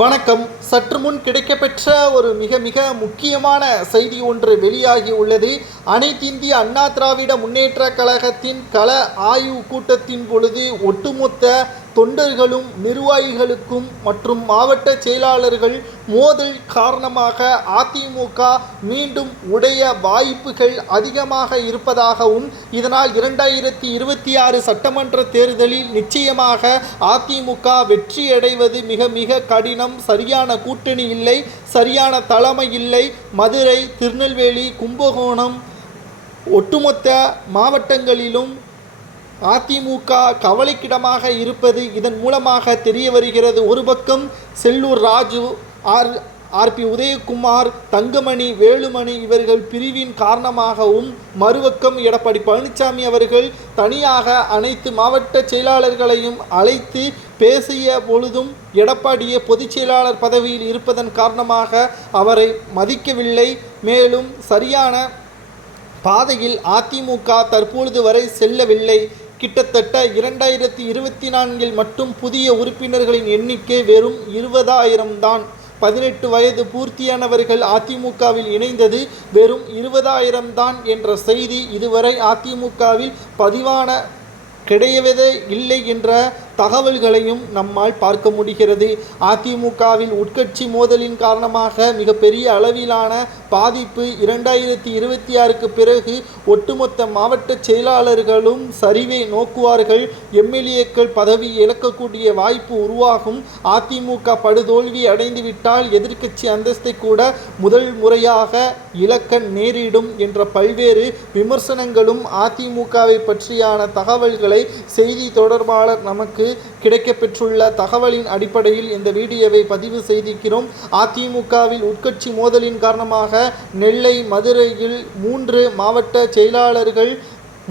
வணக்கம். சற்று முன் கிடைக்கப்பெற்ற ஒரு மிக மிக முக்கியமான செய்தி ஒன்று வெளியாகி உள்ளது. அனைத்திந்திய அண்ணா திராவிட முன்னேற்ற கழகத்தின் கள ஆய்வு கூட்டத்தின் பொழுது ஒட்டுமொத்த தொண்டர்களும் நிர்வாகிகளுக்கும் மற்றும் மாவட்ட செயலாளர்கள் மோதல் காரணமாக அதிமுக மீண்டும் உடைய வாய்ப்புகள் அதிகமாக இருப்பதாகவும் இதனால் 2026 சட்டமன்ற தேர்தலில் நிச்சயமாக அதிமுக வெற்றியடைவது மிக மிக கடினம். சரியான கூட்டணி இல்லை, சரியான தலைமை இல்லை. மதுரை, திருநெல்வேலி, கும்பகோணம் ஒட்டுமொத்த மாவட்டங்களிலும் அதிமுக கவலைக்கிடமாக இருப்பது இதன் மூலமாக தெரிய வருகிறது. ஒரு பக்கம் செல்லூர் ராஜு, ஆர்பி உதயகுமார், தங்கமணி, வேலுமணி இவர்கள் பிரிவின் காரணமாகவும், மறுபக்கம் எடப்பாடி பழனிசாமி அவர்கள் தனியாக அனைத்து மாவட்ட செயலாளர்களையும் அழைத்து பேசிய பொழுதும் எடப்பாடியே பொதுச் செயலாளர் பதவியில் இருப்பதன் காரணமாக அவரை மதிக்கவில்லை. மேலும் சரியான பாதையில் அதிமுக தற்பொழுது வரை செல்லவில்லை. கிட்டத்தட்ட 2024 மட்டும் புதிய உறுப்பினர்களின் எண்ணிக்கை வெறும் 20,000 தான். 18 வயது பூர்த்தியானவர்கள் அதிமுகவில் இணைந்தது வெறும் 20,000 தான் என்ற செய்தி இதுவரை அதிமுகவில் பதிவான கிடையவே இல்லை என்ற தகவல்களையும் நம்மால் பார்க்க முடிகிறது. அதிமுகவில் உட்கட்சி மோதலின் காரணமாக மிகப்பெரிய அளவிலான பாதிப்பு 2026க்கு பிறகு ஒட்டுமொத்த மாவட்ட செயலாளர்களும் சரிவை நோக்குவார்கள். எம்எல்ஏக்கள் பதவி இழக்கக்கூடிய வாய்ப்பு உருவாகும். அதிமுக படுதோல்வி அடைந்துவிட்டால் எதிர்க்கட்சி அந்தஸ்தை கூட முதல் முறையாக இழக்க நேரிடும் என்ற பல்வேறு விமர்சனங்களும் அதிமுகவை பற்றியான தகவல்களை செய்தி தொடர்பாளர் நமக்கு கிடைக்கப்பெற்றுள்ள தகவலின் அடிப்படையில் இந்த வீடியோவை பதிவு செய்திருக்கிறோம். அதிமுகவில் உட்கட்சி மோதலின் காரணமாக நெல்லை, மதுரையில் 3 மாவட்ட செயலாளர்கள்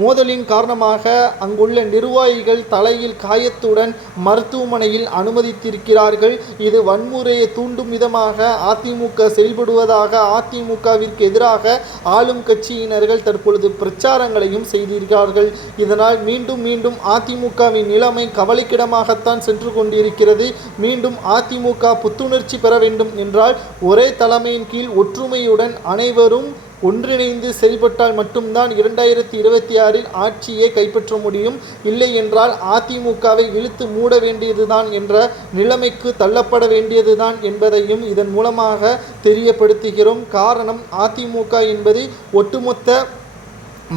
மோதலின் காரணமாக அங்குள்ள நிர்வாகிகள் தலையில் காயத்துடன் மருத்துவமனையில் அனுமதித்திருக்கிறார்கள். இது வன்முறையை தூண்டும் விதமாக அதிமுக செயல்படுவதாக அதிமுகவிற்கு எதிராக ஆளும் கட்சியினர்கள் தற்பொழுது பிரச்சாரங்களையும் செய்திருக்கிறார்கள். இதனால் மீண்டும் மீண்டும் அதிமுகவின் நிலைமை கவலைக்கிடமாகத்தான் சென்று கொண்டிருக்கிறது. மீண்டும் அதிமுக புத்துணர்ச்சி பெற வேண்டும் என்றால் ஒரே தலைமையின் கீழ் ஒற்றுமையுடன் அனைவரும் ஒன்றிணைந்து செயல்பட்டால் மட்டும்தான் 2026 ஆட்சியை கைப்பற்ற முடியும். இல்லை என்றால் அதிமுகவை இழுத்து மூட வேண்டியதுதான் என்ற நிலைமைக்கு தள்ளப்பட வேண்டியதுதான் என்பதையும் இதன் மூலமாக தெரியப்படுத்துகிறோம். காரணம், அதிமுக என்பது ஒட்டுமொத்த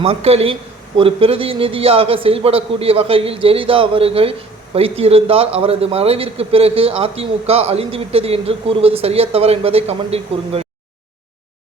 மக்களின் ஒரு பிரதிநிதியாக செயல்படக்கூடிய வகையில் ஜெயலலிதா அவர்கள் வைத்திருந்தார். அவரது மறைவிற்கு பிறகு அதிமுக அழிந்துவிட்டது என்று கூறுவது சரியா தவறா என்பதை கமெண்டில் கூறுங்கள்.